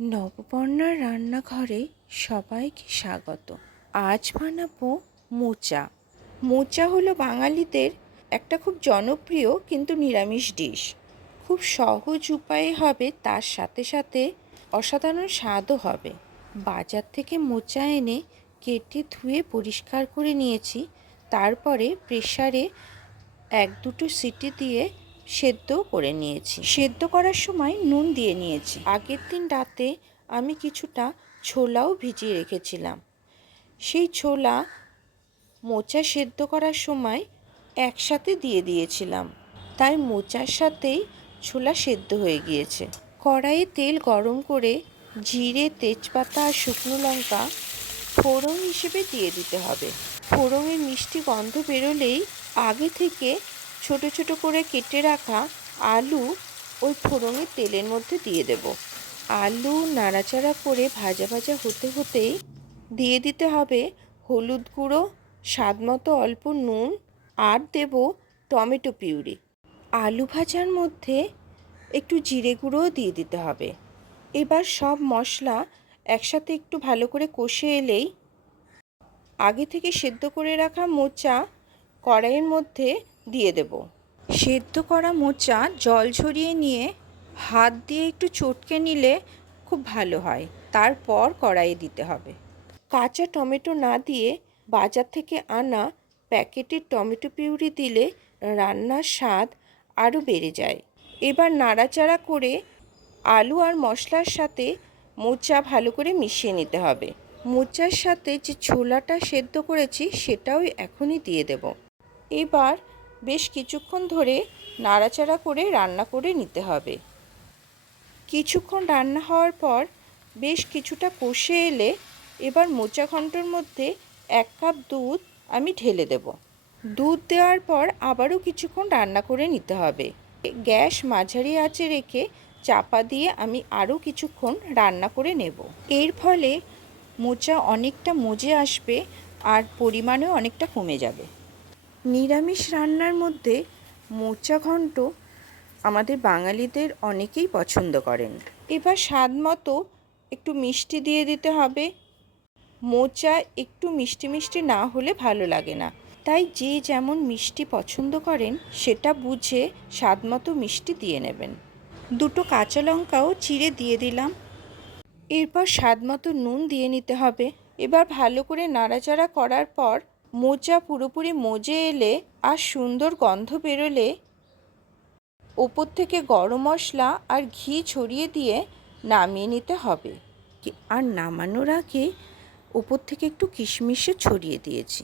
নবপর্ণার রান্নাঘরে সবাইকে স্বাগত। আজ বানাবো মোচা। মোচা হলো বাঙালিদের একটা খুব জনপ্রিয় কিন্তু নিরামিষ ডিশ। খুব সহজ উপায়ে হবে, তার সাথে সাথে অসাধারণ স্বাদও হবে। বাজার থেকে মোচা এনে কেটে ধুয়ে পরিষ্কার করে নিয়েছি। তারপরে প্রেসারে এক দুটো সিটি দিয়ে সেদ্ধ করে নিয়েছি। সেদ্ধ করার সময় নুন দিয়ে নিয়েছি। আগের দিন রাতে আমি কিছুটা ছোলাও ভিজিয়ে রেখেছিলাম। সেই ছোলা মোচা সেদ্ধ করার সময় একসাথে দিয়ে দিয়েছিলাম। তাই মোচার সাথেই ছোলা সেদ্ধ হয়ে গিয়েছে। কড়াইয়ে তেল গরম করে জিরে, তেজপাতা আর শুকনো লঙ্কা ফোড়ন হিসেবে দিয়ে দিতে হবে। ফোড়নের মিষ্টি গন্ধ বেরোলেই আগে থেকে ছোট ছোট করে কেটে রাখা আলু ওই ফোড়নের তেলের মধ্যে দিয়ে দেব। আলু নাড়াচাড়া করে ভাজা ভাজা হতে হতেই দিয়ে দিতে হবে হলুদ গুঁড়ো, স্বাদ মতো অল্প নুন আর দেব টমেটো পিউরি। আলু ভাজার মধ্যে একটু জিরে গুঁড়োও দিয়ে দিতে হবে। এবার সব মশলা একসাথে একটু ভালো করে কষে এলেই আগে থেকে সেদ্ধ করে রাখা মোচা কড়াইয়ের মধ্যে দিয়ে দেব। সেদ্ধ করা মোচা জল ঝরিয়ে নিয়ে হাত দিয়ে একটু চটকে নিলে খুব ভালো হয়। তারপর কড়াইয়ে দিতে হবে। কাঁচা টমেটো না দিয়ে বাজার থেকে আনা প্যাকেটের টমেটো পিউরি দিলে রান্নার স্বাদ আরও বেড়ে যায়। এবার নাড়াচাড়া করে আলু আর মশলার সাথে মোচা ভালো করে মিশিয়ে নিতে হবে। মোচার সাথে যে ছোলাটা সেদ্ধ করেছি সেটাও এখনই দিয়ে দেব। এবার বেশ কিছুক্ষণ ধরে নাড়াচাড়া করে রান্না করে নিতে হবে। কিছুক্ষণ রান্না হওয়ার পর বেশ কিছুটা কষে এলে এবার মোচা ঘন্টর মধ্যে এক কাপ দুধ আমি ঢেলে দেব। দুধ দেওয়ার পর আবারও কিছুক্ষণ রান্না করে নিতে হবে। গ্যাস মাঝারি আঁচে রেখে চাপা দিয়ে আমি আরও কিছুক্ষণ রান্না করে নেব। এর ফলে মোচা অনেকটা মজে আসবে আর পরিমাণেও অনেকটা কমে যাবে। নিরামিষ রান্নার মধ্যে মোচা ঘন্ট আমাদের বাঙালিদের অনেকেই পছন্দ করেন। এবার স্বাদ মতো একটু মিষ্টি দিয়ে দিতে হবে। মোচা একটু মিষ্টি মিষ্টি না হলে ভালো লাগে না। তাই যে যেমন মিষ্টি পছন্দ করেন, সেটা বুঝে স্বাদ মতো মিষ্টি দিয়ে নেবেন। দুটো কাঁচা লঙ্কাও চিড়ে দিয়ে দিলাম। এরপর স্বাদ মতো নুন দিয়ে নিতে হবে। এবার ভালো করে নাড়াচাড়া করার পর মোচা পুরোপুরি মজে এলে আর সুন্দর গন্ধ বেরোলে ওপর থেকে গরম মশলা আর ঘি ছড়িয়ে দিয়ে নামিয়ে নিতে হবে। আর নামানোর আগে ওপর থেকে একটু কিশমিশে ছড়িয়ে দিয়েছি।